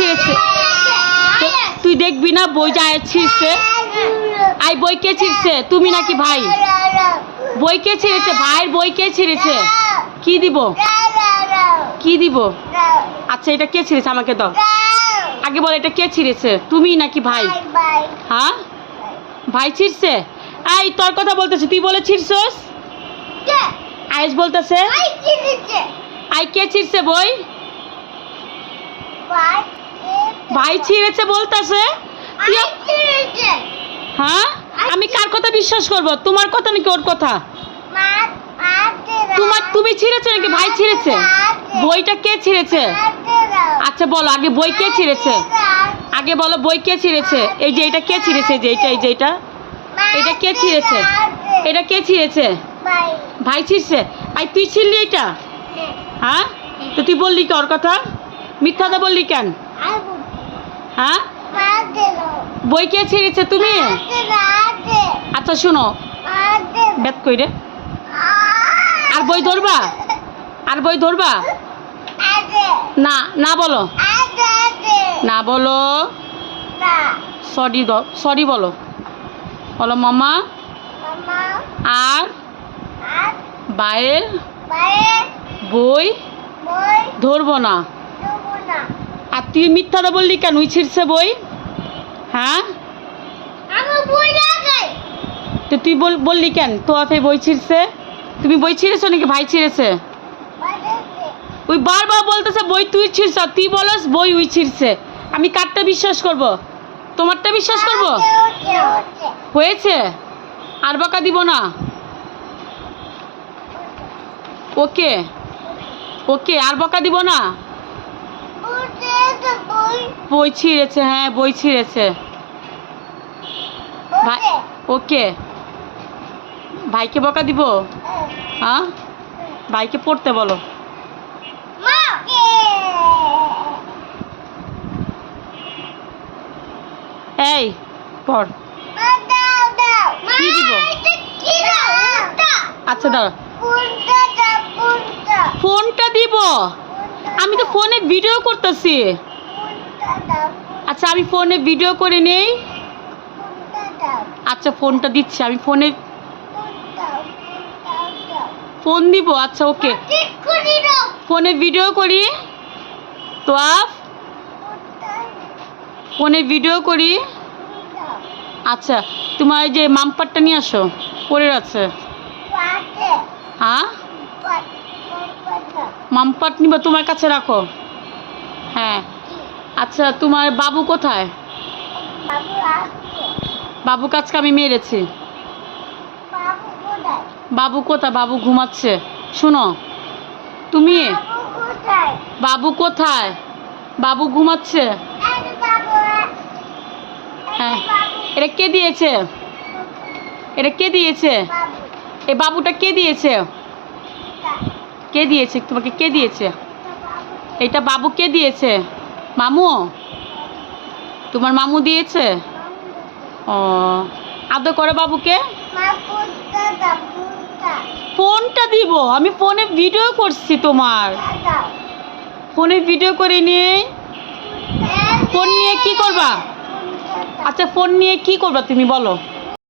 ছিঁড়েছে? তুই দেখবি না বই যায় ছিঁড়ছে? আই বই কে ছিঁড়ছে? তুমি নাকি ভাই? বই কে ছিঁড়েছে? ভাইয়ের বই কে ছিঁড়েছে? কি দিব? কি দিব? আচ্ছা এটা কে ছিঁড়েছে আমাকে দাও। আগে বল এটা কে ছিঁড়েছে? তুমি নাকি ভাই? হ্যাঁ ভাই ছিঁড়ছে? এই তোর কথা বলতেছি, তুই বলে ছিঁড়ছস? আয়েশ বলতেছে আই কে ছিঁড়ছে বই? ভাই ছিঁড়েছে বলতেছে। হ্যাঁ আমি কার কথা বিশ্বাস করব, তোমার কথা নাকি ওর কথা? তুমি ছিঁড়েছো নাকি ভাই ছিঁড়েছে? বইটা কে ছিঁড়েছে? আচ্ছা বলো আগে বই কে ছিঁড়েছে? আগে বলো বই কে ছিঁড়েছে? এই যে এটা কে ছিঁড়েছে? যে এটা, এই যে এটা কে ছিঁড়েছে? এটা কে ছিঁড়েছে? ভাই ছিঁড়ছে। আই তুই ছিঁড়লি এটা? হ্যাঁ তো তুই বললি কি ওর কথা? মিথ্যাটা বললি কেন? হ্যাঁ বই কে ছিঁড়েছে? তুমি? আচ্ছা শোনো বেত কইরে আর বই ধরবা? আর বই ধরবা? না না বলো না বলো সরি সরি বলো। বলো মামা আর ভাইয়ের বই ধরবো না। আর তুই মিথ্যাটা বললি কেন? উই ছিঁড়ছে বই? হ্যাঁ তো তুই বললি কেন তো আপনি বই ছিঁড়ছে? তুমি বই ছিঁড়েছো নাকি ভাই ছিঁড়েছে? ওই বারবার বলতেছে বই তুই ছিঁড়ছ, তুই বলস বই উই ছিঁড়ছে। আমি কারটা বিশ্বাস করব? তোমারটা বিশ্বাস করব? হয়েছে আর বকা দিব না। ওকে ওকে আর বকা দিব না। বই ছিঁড়েছে, হ্যাঁ বই ছিঁড়েছে। ভাই ওকে ভাইকে বকা দিব? হ্যাঁ ভাইকে পড়তে বলো। এই পড়। কি দিব? আচ্ছা দাঁড়া ফোনটা দিব। আমি তো ফোনে ভিডিও করতেছি। আচ্ছা আমি ফোনে ভিডিও করে নেই। আচ্ছা ফোনটা দিচ্ছি আমি। ফোন দিব। আচ্ছা ওকে ফোনে ভিডিও করি তো ফোনে ভিডিও করি। আচ্ছা তোমার যে মামপাটটা নিয়ে আসো, পড়ে আছে। হ্যাঁ মামপাট নিবা, তোমার কাছে রাখো। হ্যাঁ আচ্ছা তোমার বাবু কোথায়? বাবু কাজকে আমি মেরেছি। বাবু কোথায়? বাবু ঘুমাচ্ছে। শোনো তুমি বাবু কোথায়? বাবু ঘুমাচ্ছে। হ্যাঁ এটা কে দিয়েছে? এটা কে দিয়েছে? এই বাবুটা কে দিয়েছে? কে দিয়েছে তোমাকে? কে দিয়েছে এটা? বাবু কে দিয়েছে? মামু? তোমার মামু দিয়েছে? ও আদর করে বাবুকে। ফোনটা দিব আমি। ফোনে ভিডিও করছি তোমার। ফোনে ভিডিও করে নিয়ে ফোন নিয়ে কি করবা? আচ্ছা ফোন নিয়ে কি করবা তুমি বলো?